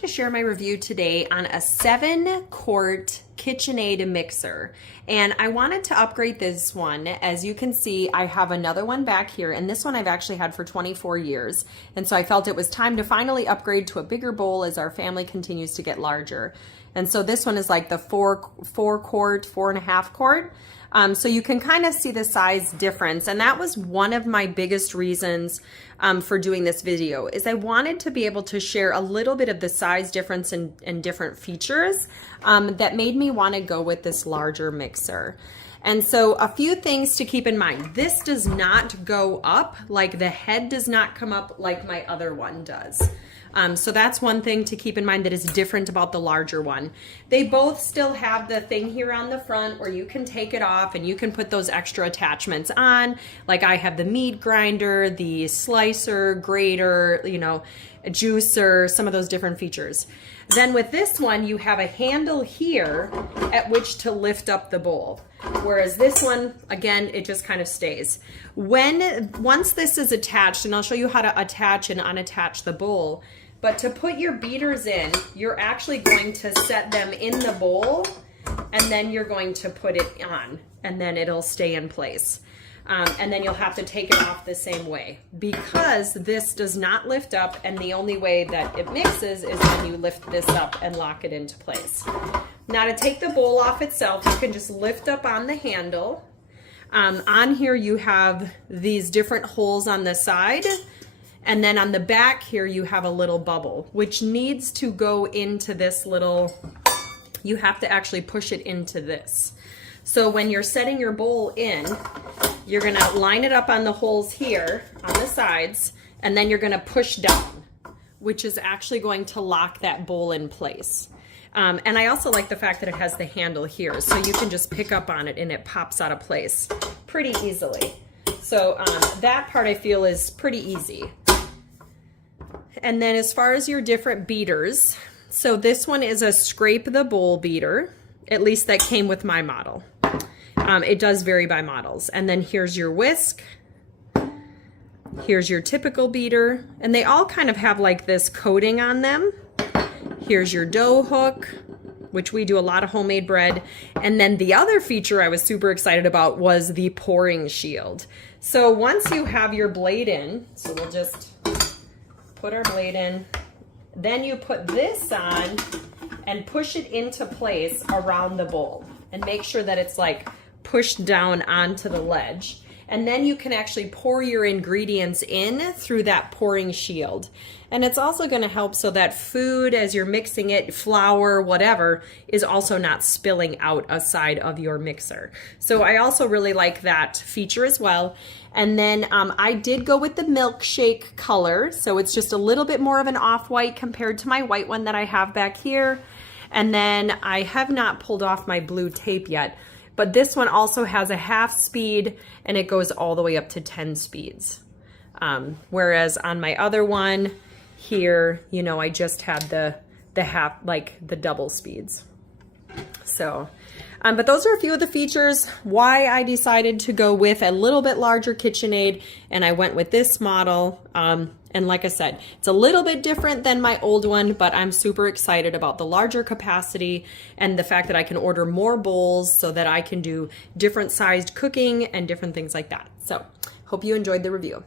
to share my review today on a 7-quart KitchenAid mixer. And I wanted to upgrade this one. As you can see, I have another one back here, and this one I've actually had for 24 years. And so I felt it was time to finally upgrade to a bigger bowl as our family continues to get larger. And so this one is like the 4.5 quart. So you can kind of see the size difference, and that was one of my biggest reasons for doing this video, is I wanted to be able to share a little bit of the size difference and different features that made me want to go with this larger mixer. And so a few things to keep in mind. This does not go up, like the head does not come up like my other one does. So that's one thing to keep in mind that is different about the larger one. They both still have the thing here on the front where you can take it off and you can put those extra attachments on. Like I have the meat grinder, the slicer, grater, you know, a juicer, some of those different features. Then with this one, you have a handle here at which to lift up the bowl. Whereas this one, again, it just kind of stays. Once this is attached, and I'll show you how to attach and unattach the bowl, but to put your beaters in, you're actually going to set them in the bowl, and then you're going to put it on, and then it'll stay in place. And then you'll have to take it off the same way, because this does not lift up, and the only way that it mixes is when you lift this up and lock it into place. Now to take the bowl off itself, you can just lift up on the handle. On here you have these different holes on the side, and then on the back here you have a little bubble, which needs to go into this little, you have to actually push it into this. So when you're setting your bowl in, you're gonna line it up on the holes here on the sides, and then you're gonna push down, which is actually going to lock that bowl in place. And I also like the fact that it has the handle here, so you can just pick up on it and it pops out of place pretty easily. So that part I feel is pretty easy. And then as far as your different beaters, so this one is a scrape the bowl beater, at least that came with my model. It does vary by models. And then here's your whisk. Here's your typical beater. And they all kind of have like this coating on them. Here's your dough hook, which we do a lot of homemade bread. And then the other feature I was super excited about was the pouring shield. So once you have your blade in, so we'll just put our blade in, then you put this on and push it into place around the bowl and make sure that it's like pushed down onto the ledge. And then you can actually pour your ingredients in through that pouring shield. And it's also going to help so that food, as you're mixing it, flour, whatever, is also not spilling out aside of your mixer. So I also really like that feature as well. And then I did go with the milkshake color. So it's just a little bit more of an off-white compared to my white one that I have back here. And then I have not pulled off my blue tape yet, but this one also has a half speed and it goes all the way up to 10 speeds. Whereas on my other one here, you know, I just had the half, like the double speeds. So, but those are a few of the features why I decided to go with a little bit larger KitchenAid, and I went with this model. And like I said, it's a little bit different than my old one, but I'm super excited about the larger capacity and the fact that I can order more bowls so that I can do different sized cooking and different things like that. So hope you enjoyed the review.